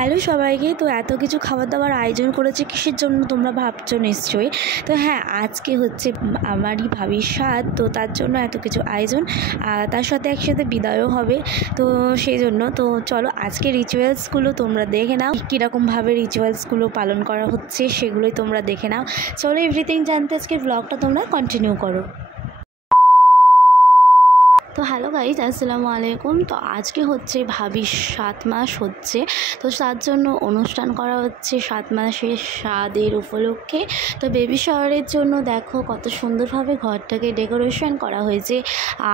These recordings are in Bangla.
হ্যালো সবাইকে। তো এত কিছু খাবার দাবার আয়োজন করেছে কিসের জন্য তোমরা ভাবছো নিশ্চয়ই। তো হ্যাঁ, আজকে হচ্ছে আমারই ভাবির স্বাদ, তো তার জন্য এত কিছু আয়োজন, আর তার সাথে একসাথে বিদায়ও হবে। তো সেই জন্য তো চলো আজকে রিচুয়ালসগুলো তোমরা দেখে নাও, কীরকমভাবে রিচুয়ালসগুলো পালন করা হচ্ছে সেগুলোই তোমরা দেখে নাও। চলো এভরিথিং জানতে আজকে ব্লগটা তোমরা কন্টিনিউ করো। তো হ্যালো গাইজ, আসসালামু আলাইকুম। তো আজকে হচ্ছে ভাবির 7 মাস হচ্ছে, তো তার জন্য অনুষ্ঠান করা হচ্ছে 7 মাসের স্বাদের উপলক্ষে। তো বেবি শাওয়ারের জন্য দেখো কত সুন্দরভাবে ঘরটাকে ডেকোরেশন করা হয়েছে,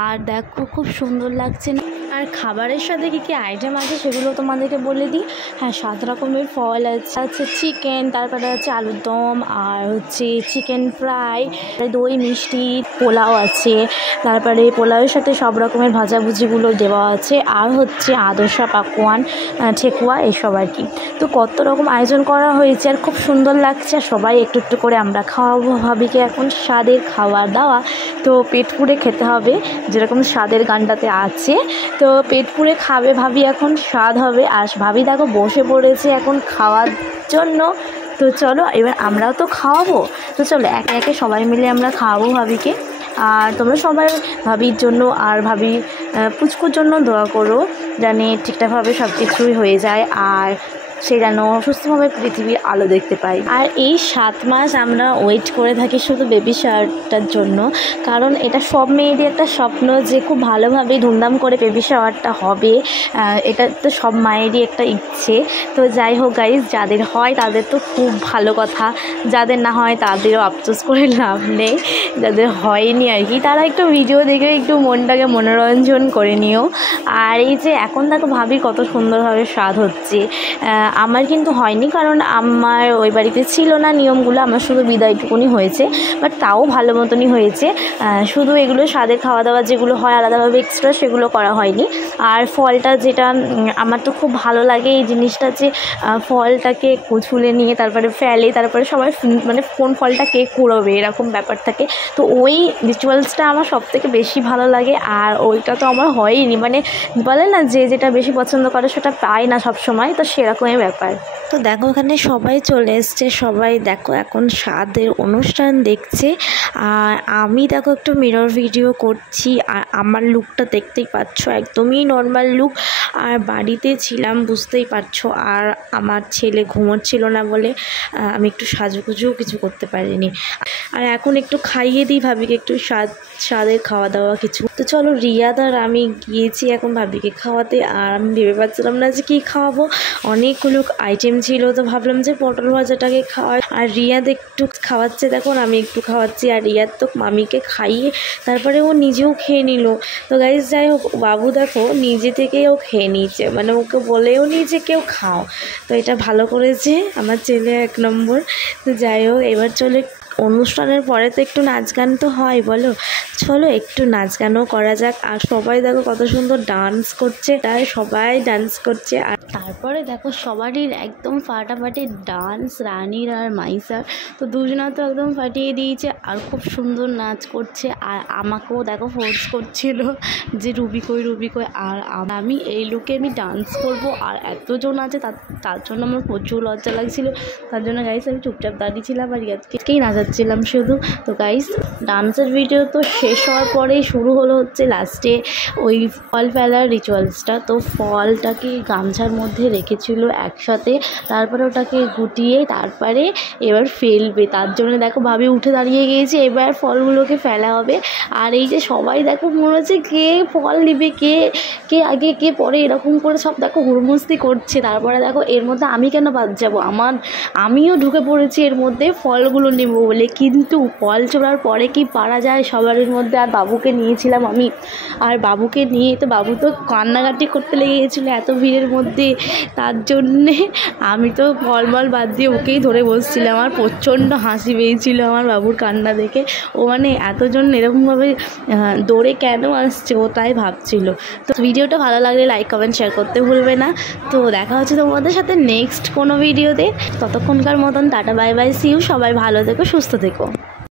আর দেখো খুব সুন্দর লাগছে না। আর খাবারের সাথে কী কী আইটেম আছে সেগুলো তোমাদেরকে বলে দিই। হ্যাঁ, 7 রকমের ফল আছে, চিকেন, তারপরে আছে আলুর দম, আর হচ্ছে চিকেন ফ্রাই, দই মিষ্টি, পোলাও আছে, তারপরে পোলাওয়ের সাথে সব রকমের ভাজাভুজিগুলো দেওয়া আছে, আর হচ্ছে আদর্শা পাকোয়ান, ঠেকুয়া, এসব আর কি। তো কত রকম আয়োজন করা হয়েছে আর খুব সুন্দর লাগছে। আর সবাই একটু একটু করে আমরা খাওয়াবো ভাবিকে এখন স্বাদের খাবার দাওয়া। তো পেট পুড়ে খেতে হবে, যেরকম স্বাদের গানটাতে আছে। তো পেট পুড়ে খাবে ভাবি, এখন স্বাদ হবে। আর ভাবি দেখো বসে পড়েছে এখন খাওয়ার জন্য। তো চলো এবার আমরাও তো খাওয়াবো। তো চলো একে একে সবাই মিলে আমরা খাওয়াবো ভাবিকে। আর তোমরা সবাই ভাবির জন্য আর ভাবির পুচকুর জন্য দোয়া করো, জানি ঠিকঠাকভাবে সব কিছুই হয়ে যায়, আর সে যেন সুস্থভাবে পৃথিবীর আলো দেখতে পাই। আর এই 7 মাস আমরা ওয়েট করে থাকি শুধু বেবি শাওয়ারটার জন্য, কারণ এটা সব মেয়েরই একটা স্বপ্ন যে খুব ভালোভাবে ধুমধাম করে বেবি শাওয়ারটা হবে। এটা তো সব মায়েরই একটা ইচ্ছে। তো যাই হোক গাইজ, যাদের হয় তাদের তো খুব ভালো কথা, যাদের না হয় তাদেরও আফসোস করে লাভ নেই। যাদের হয়নি আর কি, তারা একটু ভিডিও দেখে একটু মনটাকে মনোরঞ্জন করে নিও। আর এই যে এখন দেখো ভাবি কত সুন্দরভাবে স্বাদ হচ্ছে। আমার কিন্তু হয়নি, কারণ আমার ওই বাড়িতে ছিল না নিয়মগুলো, আমার শুধু বিদায়টুকুনি হয়েছে, বাট তাও ভালো মতনই হয়েছে। শুধু এগুলো স্বাদের খাওয়া দাওয়া যেগুলো হয় আলাদাভাবে এক্সট্রা, সেগুলো করা হয়নি। আর ফলটা যেটা আমার তো খুব ভালো লাগে এই জিনিসটা, যে ফলটাকে ছুলে নিয়ে তারপরে ফেলে, তারপরে সবাই মানে কোন ফলটা কে কুড়োবে এরকম ব্যাপার থাকে। তো ওই রিচুয়ালসটা আমার সবথেকে বেশি ভালো লাগে। আর ওইটা তো আমার হয়নি, মানে বলে না যে যেটা বেশি পছন্দ করে সেটা পায় না সবসময়, তো সেরকমই ব্যাপার। তো দেখো এখানে সবাই চলে এসছে, সবাই দেখো এখন স্বাদের অনুষ্ঠান দেখছে। আর আমি দেখো একটু মিরর ভিডিও করছি, আর আমার লুকটা দেখতেই পাচ্ছ, একদমই নর্মাল লুক। আর বাড়িতে ছিলাম বুঝতেই পারছো, আর আমার ছেলে ঘুমোচ্ছিল না বলে আমি একটু সাজুগুজুও কিছু করতে পারিনি। আর এখন একটু খাইয়ে দিই ভাবিকে, একটু স্বাদের খাওয়া দাওয়া কিছু। তো চলো রিয়াদ আর আমি গিয়েছি এখন ভাবিকে খাওয়াতে। আর আমি ভেবে পাচ্ছিলাম না যে কী খাওয়াবো, অনেকগুলো আইটেম ছিল, তো ভাবলাম যে পটল ভাজাটাকে খাওয়াই। আর রিয়াদ একটু খাওয়াচ্ছে, দেখুন আমি একটু খাওয়াচ্ছি, আর রিয়াদ তো মামিকে খাইয়ে তারপরে ও নিজেও খেয়ে নিল। তো গাইজ যাই হোক, বাবু দেখো নিজে থেকেই ও খেয়ে নিয়েছে, মানে ওকে বলেও নি যে কেউ খাও। তো এটা ভালো করেছে আমার ছেলে 1 নম্বর। তো যাই হোক, এবার চলে অনুষ্ঠানের পরে তো একটু নাচ গান তো হয়, বলো চলো একটু নাচ গানও করা যাক। আর সবাই দেখো কত সুন্দর ডান্স করছে, তাই সবাই ডান্স করছে। আর তারপরে দেখো সবারই একদম ফাটাফাটি ডান্স, রানীর আর মাইসার তো দুজনা তো একদম ফাটিয়ে দিয়েছে, আর খুব সুন্দর নাচ করছে। আর আমাকেও দেখো ফোর্স করছিল যে রুবি কই। আর আমি এই লুকে আমি ডান্স করব, আর এতজন আছে তার জন্য আমার প্রচুর লজ্জা লাগছিল। তার জন্য গাইস আমি চুপচাপ দাঁড়িয়েছিলাম আর ইয়াদকেই নাচাচ্ছিলাম শুধু। তো গাইস ডান্সের ভিডিও তো শেষ হওয়ার পরেই শুরু হলো হচ্ছে লাস্টে ওই ফল ফেলার রিচুয়ালসটা। তো ফলটাকে গামছার মধ্যে রেখেছিল একসাথে, তারপরে ওটাকে গুটিয়ে তারপরে এবার ফেলবে। তার জন্য দেখো ভাবি উঠে দাঁড়িয়ে গিয়েছে, এবার ফলগুলোকে ফেলা হবে। আর এই যে সবাই দেখো মনে হচ্ছে কে ফল নিবে, কে আগে কে পরে, এরকম করে সব দেখো হুড়মুস্তি করছে। তারপরে দেখো এর মধ্যে আমি কেন বাদ যাবো, আমিও ঢুকে পড়েছি এর মধ্যে ফলগুলো নেব বলে। কিন্তু ফল ছোড়ার পরে কি পারা যায় সবার মধ্যে। আর বাবুকে নিয়েছিলাম আমি, আর বাবুকে নিয়ে তো বাবু তো কান্নাকাটি করতে লেগে গেছিলো এত ভিড়ের মধ্যে। তার জন্যে আমি তো ফল বাদ দিয়ে ওকেই ধরে বসছিলাম। আমার প্রচণ্ড হাসি পেয়েছিল আমার বাবুর কান্না দেখে। ও মানে এতজন এরকমভাবে দৌড়ে কেন আসছে ও তাই ভাবছিল। তো ভিডিওটা ভালো লাগলে লাইক কমেন্ট শেয়ার করতে ভুলবে না। তো দেখা হচ্ছে তোমাদের সাথে নেক্সট কোনো ভিডিওতে। ততক্ষণকার মতন tata bye bye, see you. সবাই ভালো থেকো, সুস্থ থেকো।